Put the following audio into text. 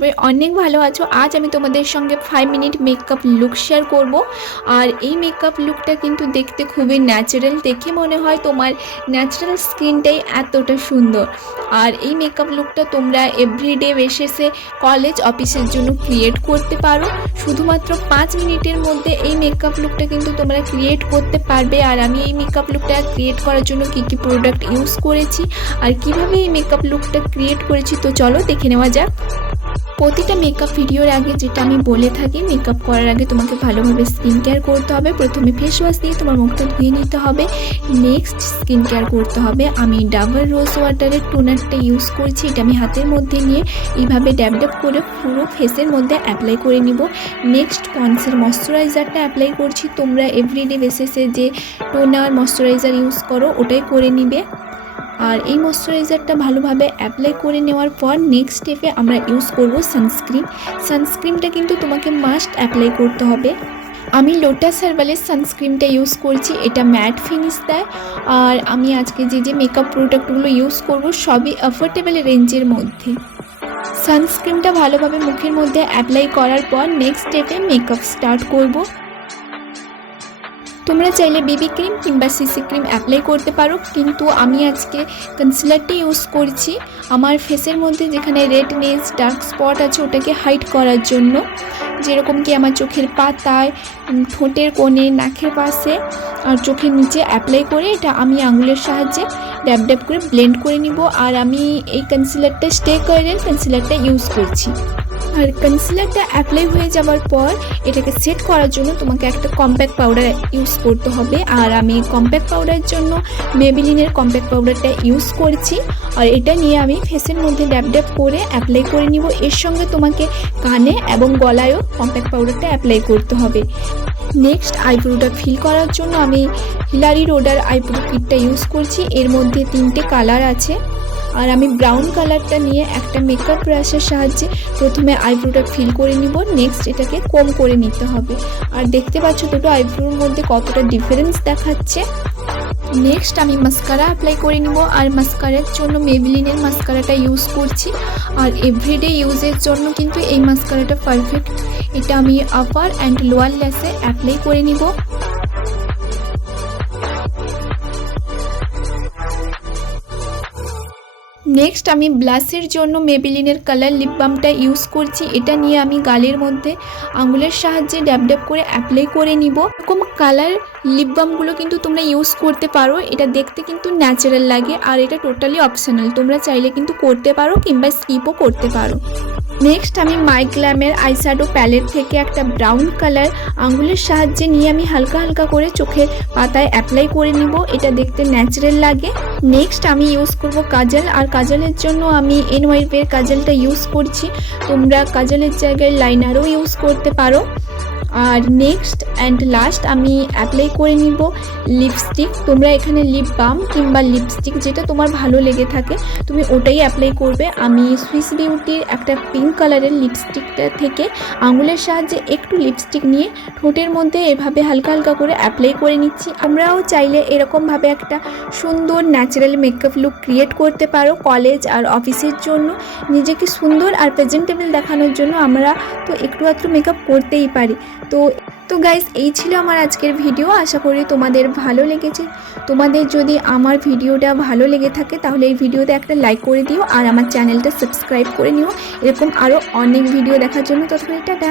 সবাই অনেক ভালো আছো। আজ আমি তোমাদের সঙ্গে 5 মিনিট মেকআপ লুক শেয়ার করব। আর এই মেকআপ লুকটা কিন্তু দেখতে খুবই ন্যাচারাল, দেখে মনে হয় তোমার ন্যাচারাল স্কিনটাই এতটা সুন্দর। আর এই মেকআপ লুকটা তোমরা এভরিডে বেসিসে কলেজ অফিসের জন্য ক্রিয়েট করতে পারো। শুধুমাত্র 5 মিনিটের মধ্যে এই মেকআপ লুকটা কিন্তু তোমরা ক্রিয়েট করতে পারবে। আর আমি এই মেকআপ লুকটা ক্রিয়েট করার জন্য কী কী প্রোডাক্ট ইউজ করেছি আর কিভাবে এই মেকআপ লুকটা ক্রিয়েট করেছি তো চলো দেখে নেওয়া যাক। প্রতিটা মেকআপ ভিডিওর আগে যেটা আমি বলে থাকি, মেকআপ করার আগে তোমাকে ভালোভাবে স্কিন কেয়ার করতে হবে। প্রথমে ফেস ওয়াশ দিয়ে তোমার মুখটা ধুয়ে নিতে হবে, নেক্সট স্কিন কেয়ার করতে হবে। আমি ডাবল রোজ ওয়াটারের টোনারটা ইউজ করছি, এটা আমি হাতের মধ্যে নিয়ে এইভাবে ড্যাব ড্যাব করে পুরো ফেসের মধ্যে অ্যাপ্লাই করে নিব। নেক্সট পন্ডসের ময়শ্চারাইজারটা অ্যাপ্লাই করছি। তোমরা এভরিডে বেসিসে যে টোনার ময়শ্চারাইজার ইউজ করো ওটাই করে নিবে। আর এই ময়শ্চারাইজারটা ভালোভাবে অ্যাপ্লাই করে নেওয়ার পর নেক্সট স্টেপে আমরা ইউজ করব সানস্ক্রিনটা কিন্তু তোমাকে মাস্ট অ্যাপ্লাই করতে হবে। আমি লোটাস হার্বালের সানস্ক্রিনটা ইউজ করছি, এটা ম্যাট ফিনিশ দেয়। আর আমি আজকে যে মেকআপ প্রোডাক্টগুলো ইউজ করব সবই অ্যাফোর্ডেবল রেঞ্জের মধ্যে। সানস্ক্রিনটা ভালোভাবে মুখের মধ্যে অ্যাপ্লাই করার পর নেক্সট স্টেপে মেকআপ স্টার্ট করব। তোমরা চাইলে বিবি ক্রিম কিংবা সিসি ক্রিম অ্যাপ্লাই করতে পারো, কিন্তু আমি আজকে কনসিলারটা ইউজ করছি আমার ফেসের মধ্যে যেখানে রেডনেস ডার্ক স্পট আছে ওটাকে হাইড করার জন্য। যেরকম কি আমার চোখের পাতায়, ঠোঁটের কোণে, নাকের পাশে আর চোখের নিচে অ্যাপ্লাই করে এটা আমি আঙুলের সাহায্যে ড্যাব ড্যাব করে ব্লেন্ড করে নিব। আর আমি এই কনসিলারটা স্টে কালারের কনসিলারটা ইউজ করছি। আর কনসিলারটা অ্যাপ্লাই হয়ে যাওয়ার পর এটাকে সেট করার জন্য তোমাকে একটা কম্প্যাক্ট পাউডার ইউজ করতে হবে। আর আমি কম্প্যাক্ট পাউডারের জন্য মেবেলিনের কম্প্যাক্ট পাউডারটা ইউজ করছি। আর এটা নিয়ে আমি ফেসের মধ্যে ড্যাব ড্যাব করে অ্যাপ্লাই করে নিব। এর সঙ্গে তোমাকে কানে এবং গলায়ও কম্প্যাক্ট পাউডারটা অ্যাপ্লাই করতে হবে। নেক্সট আইব্রোটা ফিল করার জন্য আমি হিলারি রোডার আইব্রো কিটটা ইউজ করছি। এর মধ্যে 3টে কালার আছে। আর আমি ব্রাউন কালারটা নিয়ে একটা মেকআপ ব্রাশের সাহায্যে প্রথমে আইব্রোটা ফিল করে নিব, নেক্সট এটাকে কম করে নিতে হবে। আর দেখতে পাচ্ছ দুটো আইব্রোর মধ্যে কতটা ডিফারেন্স দেখাচ্ছে। নেক্সট আমি মাস্কারা অ্যাপ্লাই করে নিব। আর মাস্কারার জন্য মেবেলিনের মাস্কারাটা ইউজ করছি। আর এভরিডে ইউজের জন্য কিন্তু এই মাস্কারাটা পারফেক্ট। এটা আমি upper and lower Lasse apply করে নিব। নেক্সট আমি ব্লাশের জন্য মেবেলিনের কালার লিপ বামটা ইউজ করছি। এটা নিয়ে আমি গালের মধ্যে আঙুলের সাহায্যে ড্যাব ড্যাব করে অ্যাপ্লাই করে নিব। এরকম কালার লিপ বামগুলো কিন্তু তোমরা ইউজ করতে পারো, এটা দেখতে কিন্তু ন্যাচারাল লাগে। আর এটা টোটালি অপশনাল, তোমরা চাইলে কিন্তু করতে পারো কিংবা স্কিপও করতে পারো। নেক্সট আমি মাইগ্ল্যামের আইশ্যাডো প্যালেট থেকে একটা ব্রাউন কালার আঙুলের সাহায্যে নিয়ে আমি হালকা হালকা করে চোখের পাতায় অ্যাপ্লাই করে নিব, এটা দেখতে ন্যাচারাল লাগে। নেক্সট আমি ইউজ করব কাজল। আর কাজলের জন্য আমি এনওয়াইপের কাজলটা ইউজ করছি। তোমরা কাজলের জায়গায় লাইনারও ইউজ করতে পারো। আর নেক্সট অ্যান্ড লাস্ট আমি অ্যাপ্লাই করে নিব লিপস্টিক। তোমরা এখানে লিপ বাম কিংবা লিপস্টিক যেটা তোমার ভালো লেগে থাকে তুমি ওটাই অ্যাপ্লাই করবে। আমি সুইস বিউটির একটা পিঙ্ক কালারের লিপস্টিকটা থেকে আঙুলের সাহায্যে একটু লিপস্টিক নিয়ে ঠোঁটের মধ্যে এভাবে হালকা হালকা করে অ্যাপ্লাই করে নিচ্ছি। আমরাও চাইলে এরকমভাবে একটা সুন্দর ন্যাচারাল মেকআপ লুক ক্রিয়েট করতে পারো কলেজ আর অফিসের জন্য। নিজেকে সুন্দর আর প্রেজেন্টেবল দেখানোর জন্য আমরা তো একটু আধটু মেকআপ করতেই পারি। তো গাইস, এই ছিল আমার আজকের ভিডিও। আশা করি তোমাদের ভালো লেগেছে। তোমাদের যদি আমার ভিডিওটা ভালো লেগে থাকে তাহলে এই ভিডিওতে একটা লাইক করে দিও আর আমার চ্যানেলটা সাবস্ক্রাইব করে নিও এরকম আরও অনেক ভিডিও দেখার জন্য। ততক্ষণ টাটা।